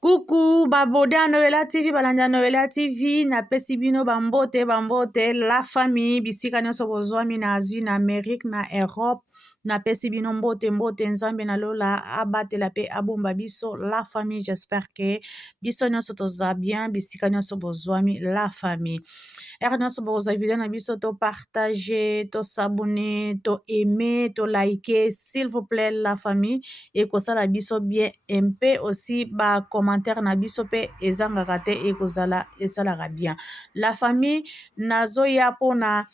Coucou, baboda Noëlla TV, balanda Noëlla TV, na pesi bino bambote, la famille, bisika nyonso bozwami na Asie, na Amérique, na Europe, na pesi bino mbote, nzambe na lola, abatela pe abomba biso, la famille, j'espère que biso nyonso toza bien, bisika nyonso bozwami, la famille. Nyonso bozwa video na biso, to partager, to s'abonner, to aimer, to liker, s'il vous plaît, la famille, et kosala biso bien un peu aussi, ba commentaire na biso pe ezangaka te ekozala esalaka bien. La famille nazo ya pona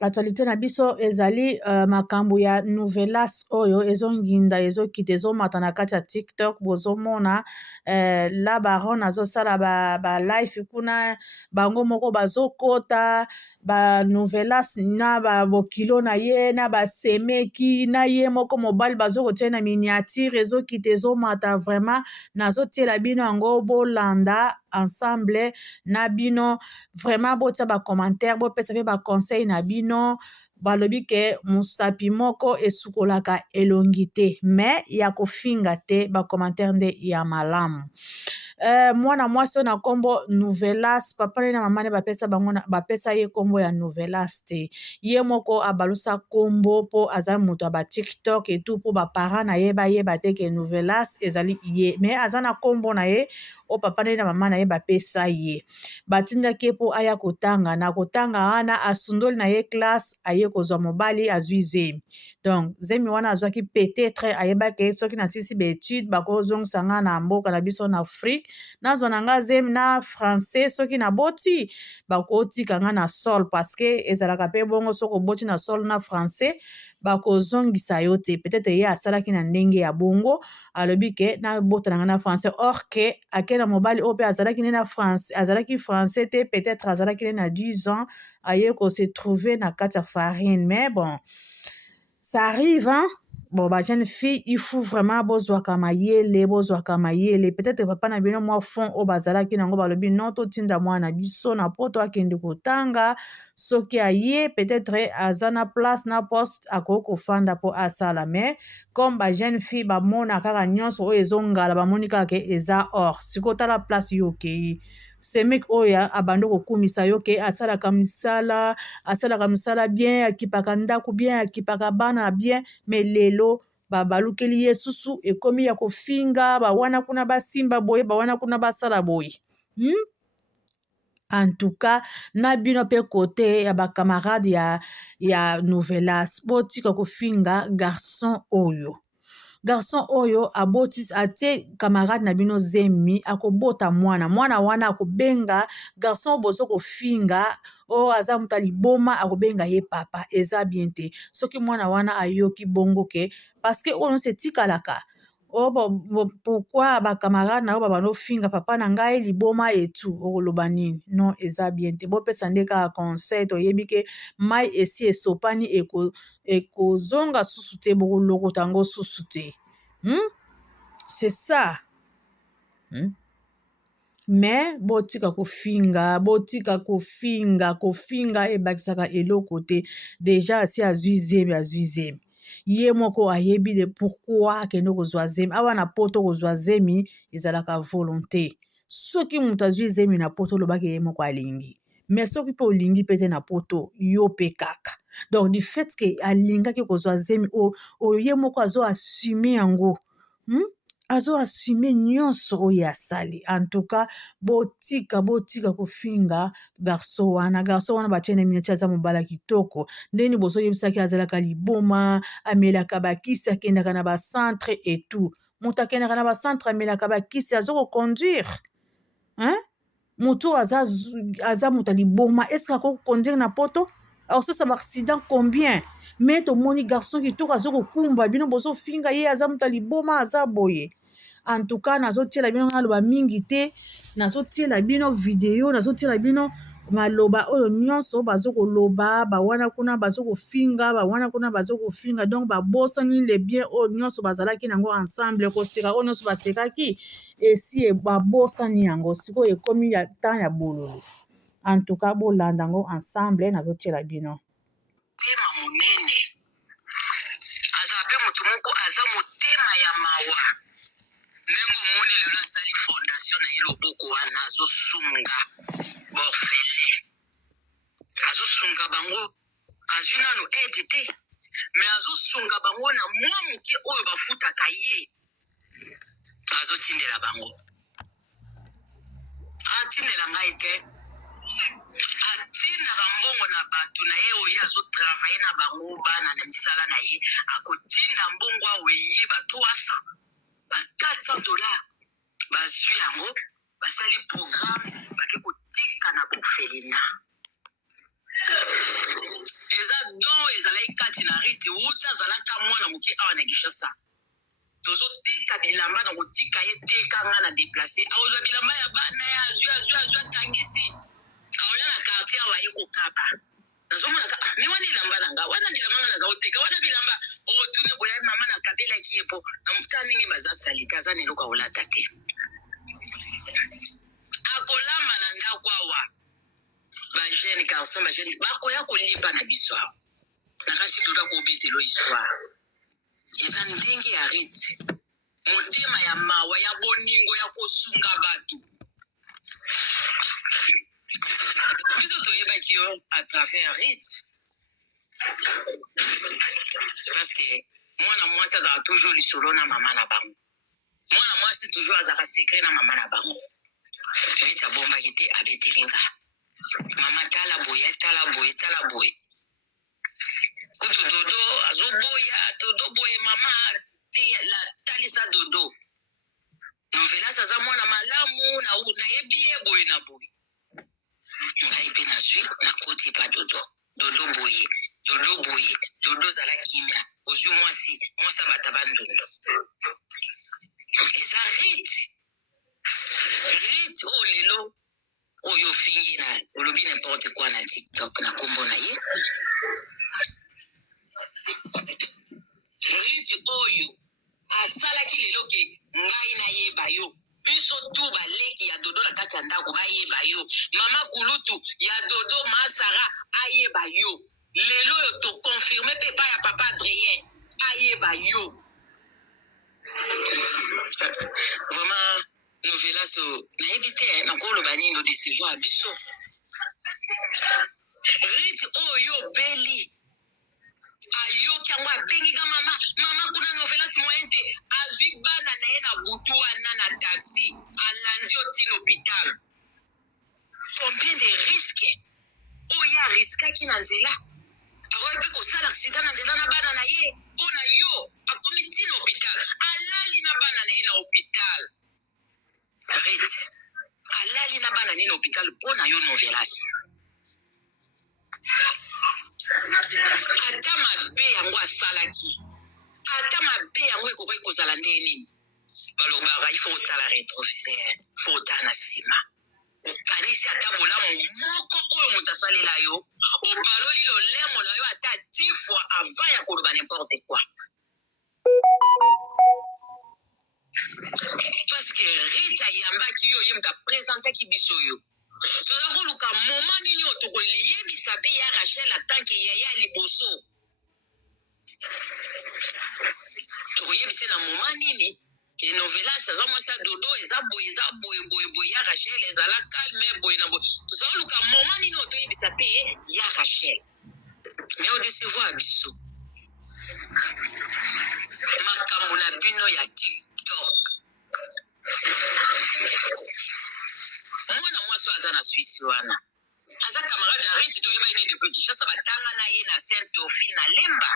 actualité na biso ezali makambo ya nouvelas oyo ezonginda ezokita ezomata na kati ya TikTok bozomona la baron azosala ba live kuna bango moko bazokota ba nouvelas na ba bokilo na ye na ba semeki na ye moko mobali bazokotia na miniature ezokita ezomata vraiment nazotiela bino yango bolanda ensemble na bino vraiment botia ba commentaire bopesa pe ba conseil na bino balobi ke musapi moko esukolaka elongi te mais ya kofinga te ba commentaire nde ya malamu. Mwana mwasi na kombo nouvelas papa na mama ne bapesa bango bapesa ye kombo ya nouvelas te ye moko abalusa kombo po aza moto ba TikTok et tout po ba parents na ye bayeba te ke nouvelas ezali ye mais aza na kombo na ye o papa na mama na ye bapesa ye batindaki po aya kotanga na kotanga wana asundoli na ye classe aye kozwa mobali azwi zemi donc zemi wana azwaki peut-être ayebaki soki na sisi baétude bakozongisa nga na mboka na biso na Afrique nazwa na nga zemi na français soki na boti bakotika nga na sol parce que ezalaka pe bongo soko boti na sol na français bakozongisa yo te peut-être ye asalaki na ndenge ya bongo alobi ke na bota na nga na français or ke ake na mobali oyo pe azalaki ne na français azalaki français te peut-être azalaki ne na 10 ans aye ko se trouver na kati ya farine mais bon ça arrive hein. Bon ba jeune fille il faut vraiment bozwaka mayele peut-être papa na bino mwa fond o bazalaki nango balobi non to tinda mwana biso na poto akende kotanga soki aye peut-être azana place na poste akoko fanda po asala mais comme ba jeune fille ba mona kaka nyonso o ezongala ba moni kaka eza or sikota la place yoke semek oya abando kokumisa yo ke asalaka misala bien akipaka ndako bien akipaka bana bien mais lelo babalukeli ye susu ekomi ya kofinga bawana kuna basimba boye bawana kuna basala boye en tout cas na bino pe kote ya bakamarade ya nouvelas botika kofinga garçon oyo abotis atie camarade na bino zemi akobota mwana wana akobenga garçon bozo kofinga o aza muta liboma akobenga ye papa eza bien te soki mwana wana ayoki bongo ke parce que ono se tikalaka o pourquoi ba camarade na o baba no finga papa na ngai liboma etu okoloba nini non eza bien te bopesa nde kaka conseil toyebi ke mai esi esopani ekozonga susu te bokolokota yango susu te c'est ça mais botika kofinga ebakisaka eloko te déjà asi azwi zemi ye moko ayebi de pourquoi akende kozwa zemi awa na poto kozwa zemi ezalaka volonté soki moto azwi zemi na poto olobaki ye moko alingi mais soki mpe olingi mpe te na poto yo mpe kaka donc du fait ke alingaki kozwa zemi oyo ye moko azoassume yango azoassume nyonso oyo asali en tout cas botika kofinga garçon wana batie na miniature aza mobala kitoko ndeni bozoyebisaki azalaka liboma amelaka bakisi akendaka na bacentre et tout moto akendaka na bacentre amelaka bakisi azokoconduire moto aza moto liboma est-ce que akokonduire na poto akosasa baaccident combien mais tomoni garçon kitoko azokokumba bino bozofinga ye aza moto liboma aza boye en tout cas nazotiela bino naloba mingi te nazotiela bino video nazotiela bino maloba oyo nyonso bazokoloba bawana kuna bazokofinga donc babosani le bien oyo nyonso bazalaki nango ensemble koseka oyo nyonso basekaki esi babosani yango sikoyo ekomi ya temps ya bololo en tout cas bolanda yango ensemble nazotiela bino tema monene aza pe moto moko aza motema ya mawa ndenge omoni lelo asali fondation na ye loboko wana azosunga borfelin azosunga bango azwi nano aide te me azosunga bango na mwa moke oyo bafutaka ye azotindela bango atindela ngai te atindaka mbongo na bato na ye oyo azotravaye na bango bana na misala na ye akotinda mbongo awo ye ba 300 ba 400 $, bazwi yango basali programme bake kotika na bofelina eza don ezalaki kati na rite wuta azalaka mwana moke awa na Kinshasa tozotika bilamba na kotika ye tekanga na deplace akozwa bilamba ya bana ya azwi akangisi aoya na quartier awa ye kokaba nazomona me wana bilamba na nga wana bilamba nga naza koteka wana bilamba otune boya mama na kabelaki ye po na motuka ndenge baza salite aza na eloko akolata te akolamba na ndako awa bajeune garçon bajeune bakoya kolipa na biso awa nakasi toda kobetelo histoire eza ndenge ya rite motema ya mawa ya boningo ya kosunga bato biso toyebaki yo à travers rite parce que mwana mwasi azalaka toujours lisolo na mama na bango mwana mwasi toujours azalaka secret na mama na bango rite abombaki te abetelinga mama tala boye tala boye tala boye kutu dodo azoboya dodo boye mama te la talisa dodo novelas aza mwana malamu nayebi ye boye na boye ngai mpe nazwi nakoti pa dodo boye dodo zala kimia ozwi mwasi abata bandundu eza rite oyo lelo oyo ofingi na olobi n'importe quoi na TikTok na kombo na ye rite oyo asalaki lelo ke ngai nayeba yo biso tu baleki ya dodo na kati ya ndako bayeba yo mama kulutu ya dodo masara ayeba yo lelo oyo tokonfirme mpe epai ya papa Adrien ayeba yo vraiment novelas nayebi te nakoloba nini odecevoir biso rite oyo beli ayoki yango abengika mama kuna novelas moyen te azwi bana na ye na butu wana na taxi alandi otina hôpital combien de risque oyo ariskaki na nzela akoki mpe kosala aksida na nzela na bana na ye mpo na yo akomi tina hôpital alali na bana na ye na hôpital rite alali na bana na ye na hôpital mpo na yo novelas ata mabe yango asalaki ata mabe yango ekoki kozala ndenge nini balobaka ifo kotala retroviseur fo kotala na nsima okanisi ata bolamu moko oyo moto asalela yo obaloli lolemo na yo ata 10 fois avant ya koloba n'importe quoi parce que rite ayambaki yo ye moto apresentaki biso yo toza koluka moma nini oyo tokoliyebisa mpe ya Rachel atanke yaya liboso tokoyebise na moma nini ke novelas aza mwasi ya dodo eza boye ya Rachel ezala calme boye na boye toza koluka moma nini oyo toyebisa mpe ya Rachel me odecevoir biso makambo na bino ya TikTok mwana mwasi oyo aza na Swisse wana aza camarade ya rite toyeba ine depuis Kinshasa batanga na ye na Saint Théophile na Lemba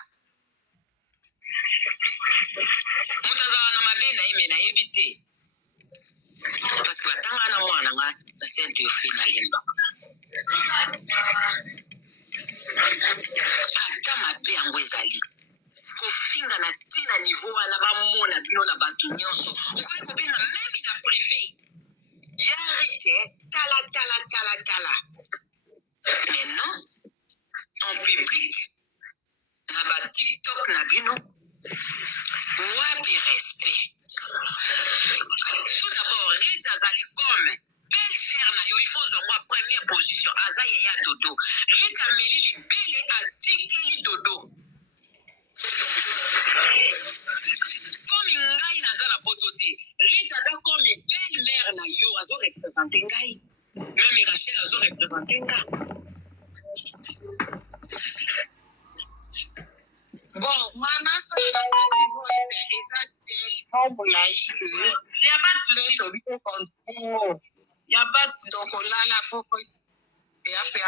moto azala na mabe na ye me nayebi te parce que batanga na mwana nga na Saint Théophile na Lemba ata mabe yango ezali kofinga na ntina niveau wana bamona bino na bato nyonso okoki kobenga meme na privé ya rite tala mais non en public na ba TikTok na bino wapi respect tout d'abord rite azali comme belle sœur na yo il faut zongo a première position aza yaya dodo rite ameli libele atikeli dodo komi ngai naza na poto te rite aza komi belle-mère na yo azo représenter ngai. Même Rachel azo représenter nga. Bon, maman, ça va être tellement moyen que il n'y a pas de souci. Il n'y a pas de souci. Donc là, la faut que il y a pas de souci.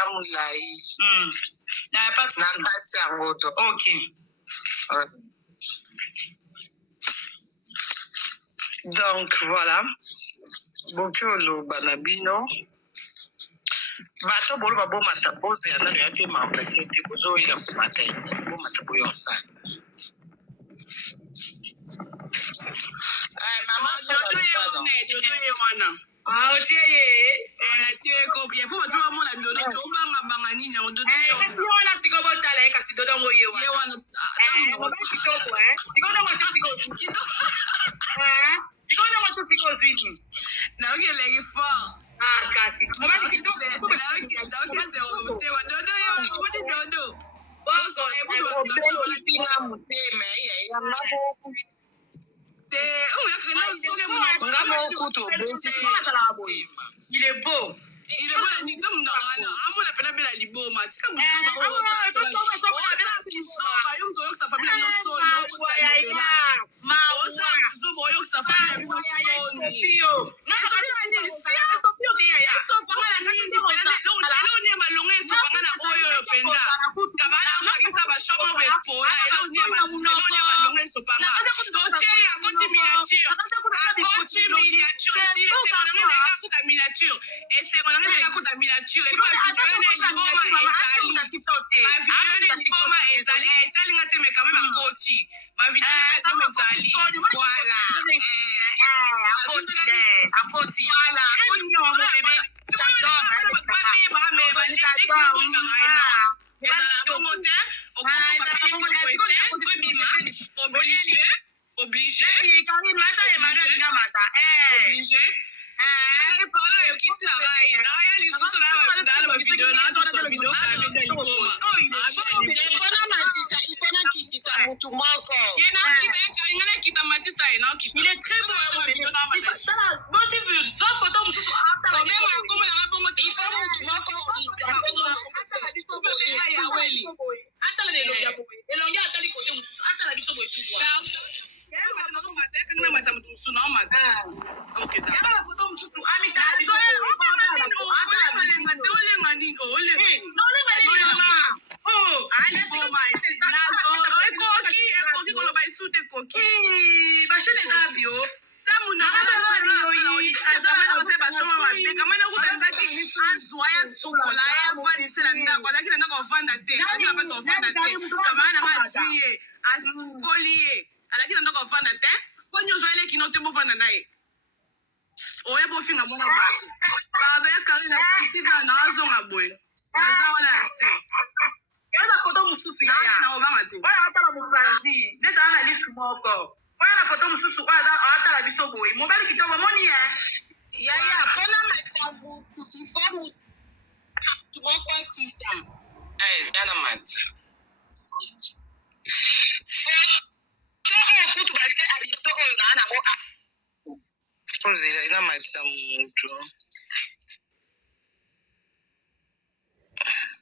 Il n'y a pas de souci. Ok. Donc voilà. Bokolo banabino. Bato bolo babo matapoze ya nani yake mampeke te bozo ila kumata ite bo matapo yosa. Mama dodo ye wana. Ah otie ye. Na tie ko ye fo bato ba mona dodo to banga banga nini ya dodo ye. Kasi wana siko botala e kasi dodo ngo ye wana. Ye wana tamu kitoko Siko ndo ngo siko Siko ndo ngo siko zini. Na ogelege fort. Kasi. Mama ni kitoko. Dodo ye wana ko dodo. Boso e budo dodo wala singa muteme ya ngabo. Il est beau. Il est beau. Ni comme dans un amour la peine belle liboma. Tu comme sa famille no sonno ko sa libela. Oza zobo yo sa famille no sonno. No so bi andi sia. So kwa na ni pena lo ni malonga so kwa na oyo penda. Kama na makisa ba shomo be pona lo ni malonga so pa na. So che ya ko ti miniature. Ko ti miniature si le ko ta miniature. Et c'est on a ko ta miniature. Et pas vidéo ne liboma ezali. Telinga te me quand même à côté. Ma vidéo ne ezali. Voilà. À côté. Voilà. Très mignon mon bébé. Obligé. Il est très beau.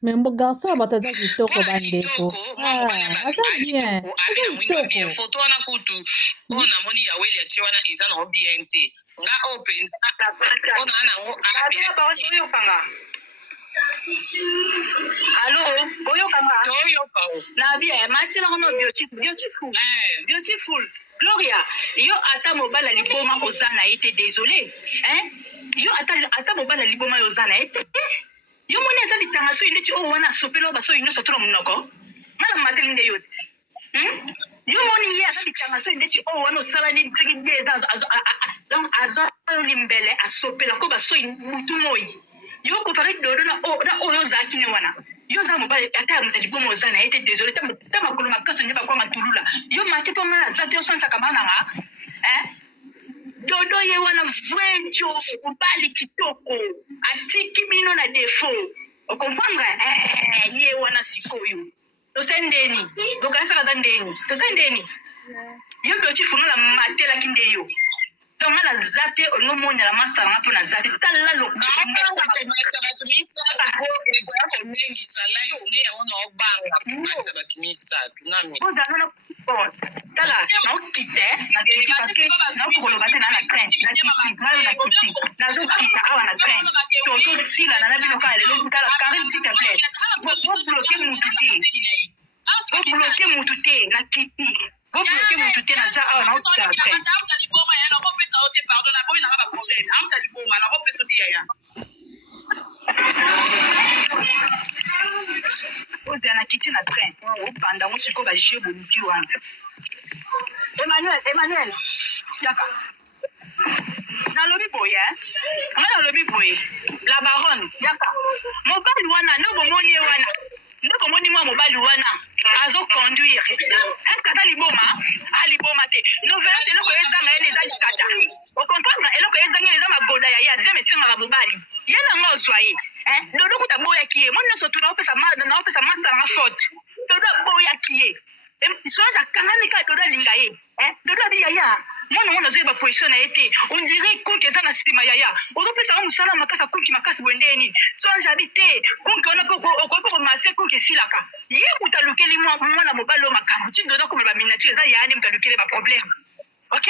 Mais mon garçon bataza kitoko bandeko. Asa bien. Kitoko. Photo wana kutu. Ona moni ya weli achi wana iza na bien te. Nga open. Ona na ngo. Allô, boyo kama. Toyo pao. Na bien, mati na kono beautiful. Beautiful. Gloria, yo ata mobala liboma ozana ete désolé. Yo ata mobala liboma ozana ete. Yo moni ata bitanga so indeti o wana sopelo ba so ino sotro munoko. Mala matelinde yote. Yo moni ya ata bitanga so indeti o wana sala ni tsiki ndeza donc azo limbele asopela ko ba so mutu moyi. Yo comparé dodo na oyo zaki ne wana. Yo za mobala ata mutali bomo ozana ete désolé ta makolo makaso nyeba kwa matulula. Yo mati to mala za te sonsa kamana nga. Dodo ye wana vwencho ubali kitoko atiki bino na défaut o comprendre ye wana sikoyo to sendeni donc asa ka ndeni to sendeni yo beautiful la matela kindeyo Donc na zate no moni la masa na po na zate tala lo na batumisa ko kwa ko mengi sala ni ona obanga na batumisa tunami boza na tala na okite na kiti parce na ko lo bate na train na kiti na zo kita awa na train to sila na bino ka le lo tala Karim s'il te plaît bo bloquer mutu te na kiti bo bloquer mutu te na za awa na okita na train oza na kiti na train opanda ngo siko baje boludi wana Emmanuel yaka nalobi boye nga nalobi boye la baronne yaka mobali wana ndobomoni ye wana ndobomoni mwa mobali wana azoconduire eske aza liboma te novela te eloko ezanga ene eza likata okomprendre eloko ezanga ene eza magoda ya ye ademe esengaka mobali ye nango ozwa ye dodo kuta boyaki ye mo nyonso tu naopesa masa nanga faute dodo aboyaki ye soki akangani kaka dodo alinga ye dodo abi yaya mwana ngo nazoyeba position na ye te ondire konke eza na nsima yaya ozopesa ngo mosala makasi akonki makasi bwendeni songe abi te konke wana okoki komase konke esilaka ye kuta alukeli mwana mobali oyo makambo ti dodo akomela baminiature eza yani moto alukeli baproblème ok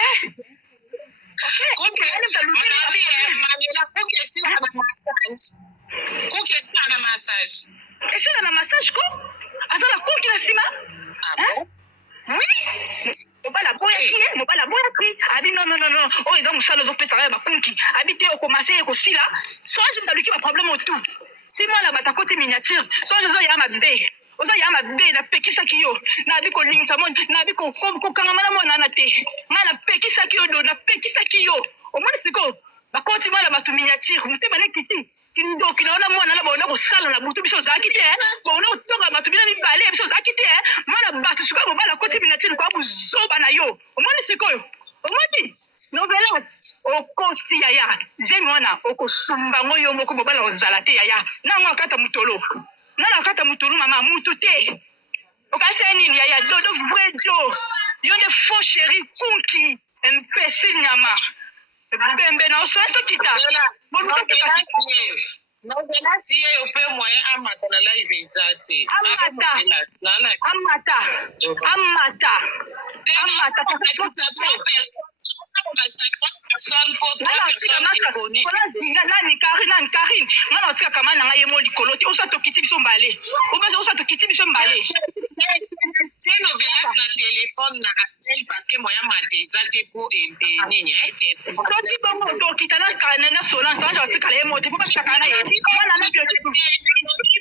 esila na massage ko aza na konki na nsima oui mobala boyaki abi non oyo eza mosala ozopesaka ya bakonki abi te okomase ekosila soki motaluki baproblème otu si mwana bato akoti miniature soki ozoya mabe napekisaki yo nabi kolingisa moni nabi kokangama na mwana na te nga napekisaki yo do napekisaki yo omoni sikoyo bakoti mwana bato miniature motema nekiti kindoki naona mwana na baona kosala na butu biso ozalaki te baona kotonga bato bino mibale biso ozalaki te mwana bato sikoyo mobala koti minatini kwa buzoba na yo omoni sikoyo omoni novelas okosi yaya zemi wana okosumba ngo yo moko mobala ozala te yaya nango akata mutolo mama mutu te okasi nini yaya dodo vrejo yo nde faux chéri kunki mpesi nyama bembe na ososo kita novelasi ye ope moyen amata na live eza te nga na otika kama na ngai ye mo likolo te osa tokiti biso mbale te novelas na telefone na appel parce que moyen mata eza te po nini toti bongo tokita na solance anja otikala ye mo te po batikaka na ye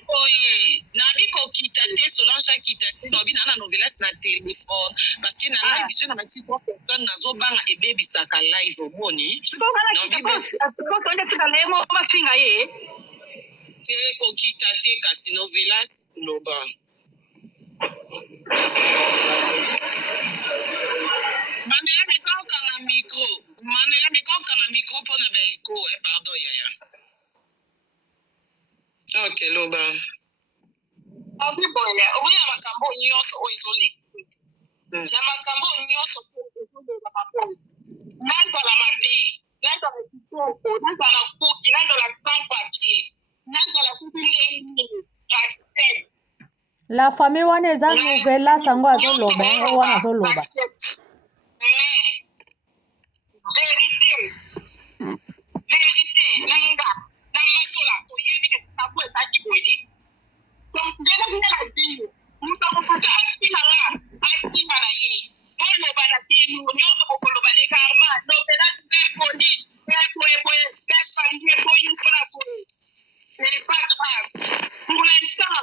boye nabi kokita te solange akita te nobi na novelas na telefone parce que na live so na mati 3 personnes nazobanga ebebisaka live omoni bafinga ye te kokita te kasi novelas loba Manela meka okanga micro mpona baeko pardon yaya ok loba abiboya oya makambo nyonso oyo ezoleki na makambo nyonso ezoleka makambo nazala mabe nazala kitoko nazala kuki nazala sans papier nazala kubileni la famille wana eza novelas yango azoloba yango wana azoloba vérité nanga na masola oyebi ke tabo ezaki boye ngena ngena bino mutu akokuta atinanga atinga na ye oloba na bino nyonso bokoloba le karma novela eponi eboyeboye epandie boyi mpona boye c'est pas grave pour l'instant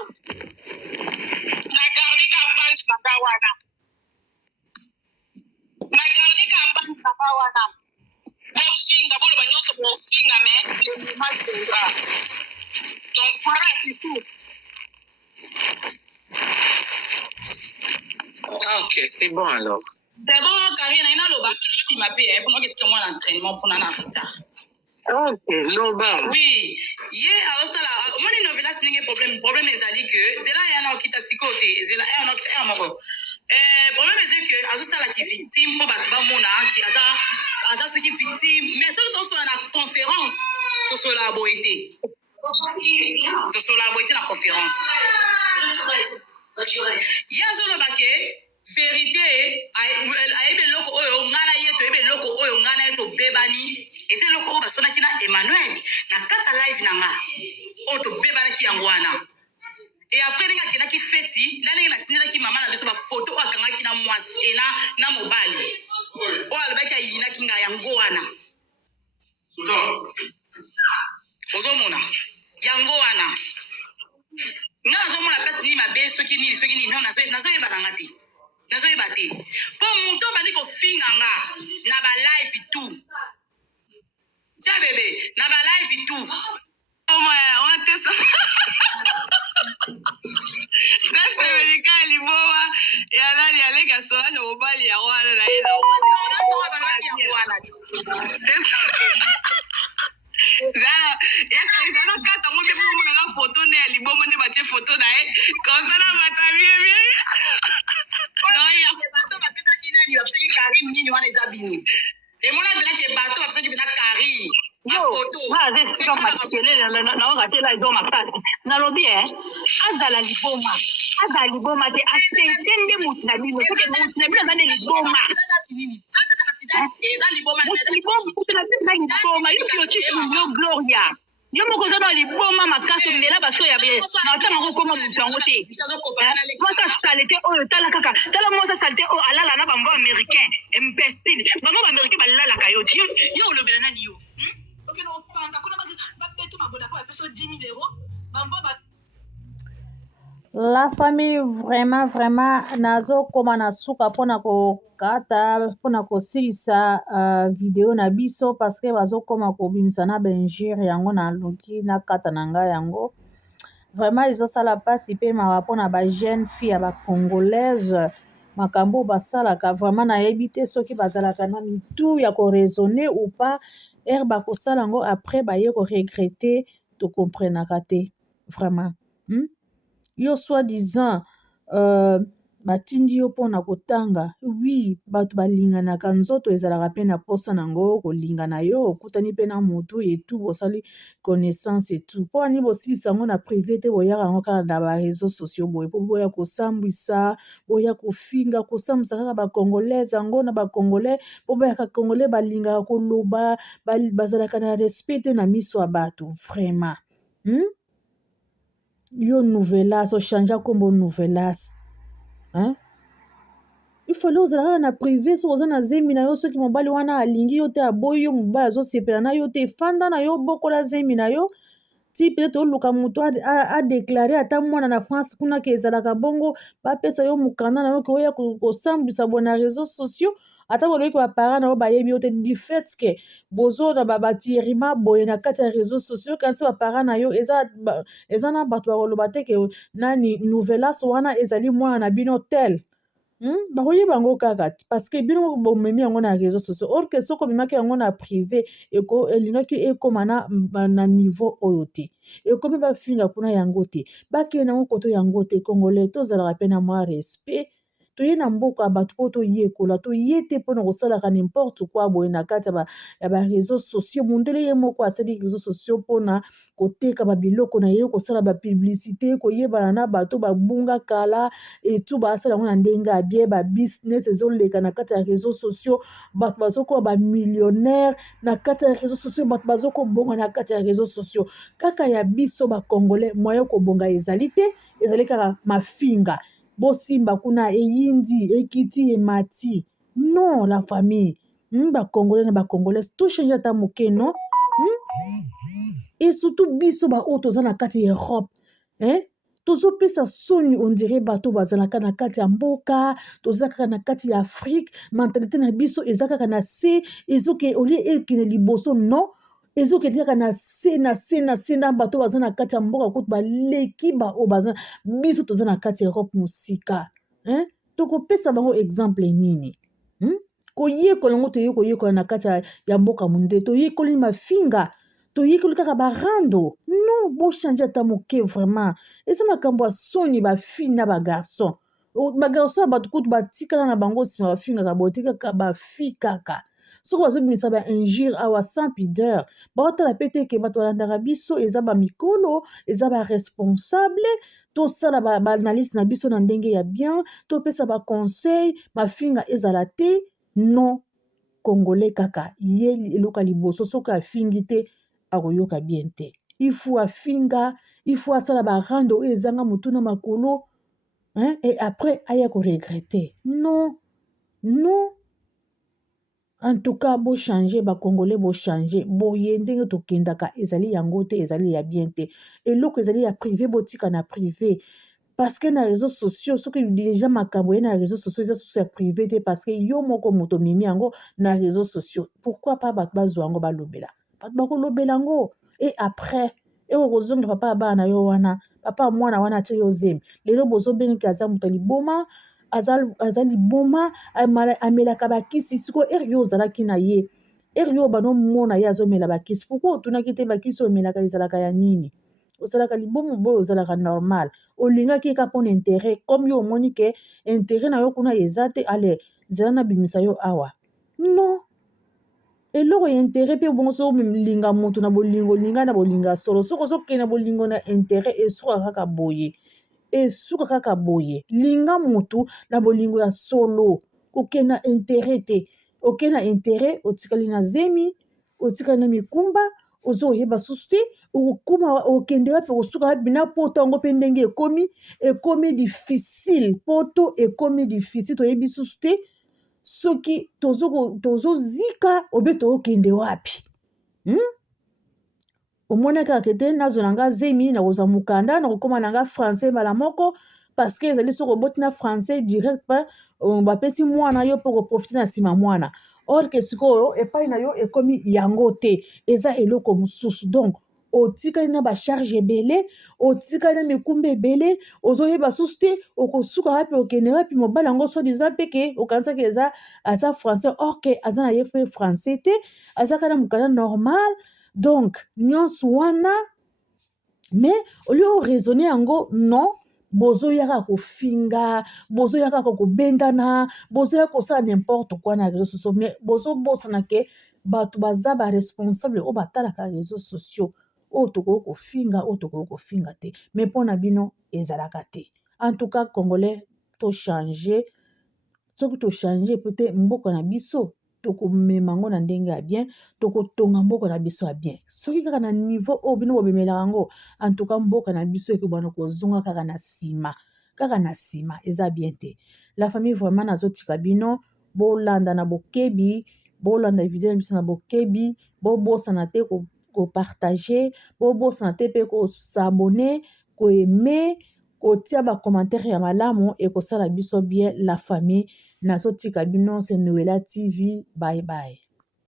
na garde ka panse nanga wana bofinga boloba nyonso bofinga mais le moment viendra donc voilà c'est tout ok c'est bon alors c'est bon Karine ina loba pima pe pour moi que moi l'entraînement pour na retard ok loba oui ye aosala omoni novelas ndenge problème ezali que zela yana okita sikote zela yana okita moko problème c'est que azosala ki victime po bato bamona ki aza aza soki victime mais soki tosola na conférence tosola boye te na conférence ye azoloba ke vérité ayebi eloko oyo ngana ye toyebi eloko oyo ngana ye tobebani eza eloko oyo basonaki na Emmanuel na kati ya live na nga oyo tobebanaki yango wana et après ndenge akendaki feti nda ndenge natindelaki mama na biso bafoto oyo akangaki na mwasi na mobali oyo alobaki ayinaki nga yango wana ozomona yango wana nga nazomona place nini mabe soki nini no nazoyeba nanga te nazoyeba te mpo moto obandi kofinga nga na balive tout tia bebe na balive tout watesa teste medikal liboma ya nani alenga soa na mobali ya wana na ye zana kata ngo mpe mona na foto ne ya liboma nde batie foto na ye koza na batabie bien noya bato bapesaki nani bapesaki Karim nini wana eza bini emona benake bato bapesaki bena Karim mafoto naonga te la ezo makasi nalobi azala liboma te asente nde mutu na bino soki mutu na bino aza nde liboma yo Gloria yo moko oza na liboma makasi omela baso ya natanga ngo koma mutu yango te mwasa salite oyo tala kaka tala mwasa salite oyo alala na bambo américain imbécile bambo baaméricain balalaka yo ti yo olobela nani yo okende opanda kuna bapeto maboda po apeso 10 000 euros bambo La famille vraiment nazokoma na suka mpona kokata mpona kosilisa video na biso parce que bazokoma kobimisa na benjire yango na loki na kata na ngai yango vraiment ezosala mpasi mpe mawa mpona bajeune fille ya bacongolaise makambo basalaka vraiment nayebi te soki bazalaka na mitu ya koraisonner ou pas bakosala yango après baye koregrete tokomprenaka te vraiment yo soi-disant batindi yo mpona kotanga wi bato balinganaka nzoto ezalaka mpe na posa nango kolingana yo okutani mpe na motu etu bosali connaissance etu mpo ani bosilisa yango na privé te boyaka yango kaka na bareseau sociaux boye mpo boya kosambwisa boya kofinga kosambwisa kaka bacongolaise yango na bacongolais mpo boyaka congolais balingaka koloba bazalaka na respect te na miso ya bato vraiment yo nouvelas ochangea kombo nouvelas ifale ozala kaka na privé soki oza na zembi na yo soki mobali wana alingi yo te aboyi yo mobali azosepela na yo te efanda na yo bokola zembi na yo ti peut-être oluka moto adeklare ata mwana na France kuna ke ezalaka bongo bapesa yo mokanda na yo ke oya kosambwisa boye na réseaux sociaux ata boloki baparent na yo bayebi yo te du fait ke bozona batirima boye na kati ya réseaux sociaux kanisi baparent na yo eza na bato bakoloba te ke nani nouvelas wana ezali mwana na bino tel bakoyeba yango kaka parce que bino bomemi yango na réseaux sociaux or ke soki omemaki yango na privé elingaki ekóma na niveau oyo te ekomi bafinga kuna yango te bakende yango koto yango te congolais tozalaka mpe na mwa respect toye na mboka ya bato mpo toyekola toye te mpona kosalaka n'importe quoi boye na kati ya bareseau sociaux mondele ye moko asali réseau sociaux mpona koteka babiloko na ye kosala bapublicité koyebana na bato babunga kala etu basala yango na ndenge ya bie babusiness ezoleka na kati ya réseau sociaux bato bazokoma bamillionnaire na kati ya réseau sociaux bato bazokobonga na kati ya réseau sociaux kaka ya biso bacongolais moyen kobonga ezali te ezali kaka mafinga bosimba kuna eyindi ekiti emati non la famille bacongolais na bacongolais tout change ata moke non et surtout biso baoyo toza na kati ya Europe tozopesa soni on dirait bato bazalaka na kati ya mboka toza kaka na kati ya Afrique mentalité na biso eza kaka na se ezoke olie ekene liboso non ezokende kaka na se na bato baza na kati ya mboka kutu baleki baoyo baza biso toza na kati ya Europe mosika tokopesa bango exemple nini koyekola yango toye koyekola na kati ya mboka monde toyekoli mafinga toyekoli kaka barando non bochange ata moke vraiment eza makambo ya soni bafille na bagarçon ya bato kutu batikala na bango nsima bafingaka botikaka bafille kaka soki bazobimisa bainjure awa sans pudeur baotala mpe te ke bato balandaka biso eza bamikolo eza baresponsable tosala baanalyse na biso na ndenge ya bien topesa baconseil mafinga ezala te non congolais kaka ye eloka liboso soki afingi te akoyoka bien te ifu afinga ifu asala barando oyo ezanga motuna makolo et après aya koregrete non non en tout cas bochange bacongolais bochange boye ndenge tokendaka ezali yango te ezali ya bien te eloko ezali ya privé botika na privé parce que na réseaux sociaux soki déjà makambo ye na réseaux sociaux eza susu ya privé te parce que yo moko moto mimi yango na réseaux sociaux pourquoi pas bato bazwa yango balobela bato bakolobela yango et après kozonga papa ya bana na yo wana papa ya mwana wana atie yo zemi lelo bozobengaki aza moto liboma aza liboma amelaka bakisi sikoyo ere yo ozalaki na ye ere yo banomona ye azomela bakisi pourkui otunaki te bakisi omelaka ezalaka ya nini osalaka libomo boyo ozalaka normal olingaki eka mpona intérêt comme yo omoni ke intérêt na yo kuna eza te ale zela na bimisa yo awa non eloko ya intérêt mpe bongo so linga moto na bolingo olinga na bolinga solo soki ozokende na bolingo na intérêt esuka kaka boye linga motu na bolingo ya solo okende na intérêt te okende na intérêt otikali na zemi otikali na mikumba ozoyeba susu te okende wapi osuka wapi na poto yango mpe ndenge ekomi difficile poto ekomi difficile toyebi susu te soki tozozika obe tokende wapi omona kaka te nazwa na nga zemi na kozwa mokanda na kokoma na nga français mbala moko parce que ezali soki oboti na français direct pa bapesi mwana yo mpo koprofite na nsima mwana or ke sikoyo epai na yo ekomi yango te eza eloko mosusu donc otikali na bacharge ebele otikali na mikumba ebele ozoyeba susu te okosuka wapi okende wapi mobali yango sodi eza mpeke okanisaki aza français or ke aza na ye mpe français te aza kaka na mokanda normal donc nyonso wana mais olio raisonne yango non bozoyaka kofinga bozoyaka kobendana bozoyaka kosala n'importe quoi na réseaux sociaux mais bozobosana ke bato baza baresponsable oyo batalaka réseaux sociaux oyo tokoki kofinga oyo tokoki kofinga te mais mpo na bino ezalaka te en tout cas congolais tochange soki tochange peut-être mboka na biso tokomema yango na ndenge ya bien tokotonga mboka na biso ya bien soki kaka na niveau oyo bino bobemelaka yango en tout cas mboka na biso ekobana kozonga kaka na nsima eza bien te la famille vraiment nazotika bino bolanda na bokebi bolanda video na biso na bokebi bobosana te kopartage bobosana te mpe kosabone koeme kotia bacommentaire ya malamu ekosala biso bien la famille nazotika bino c'est Noela TV bye bye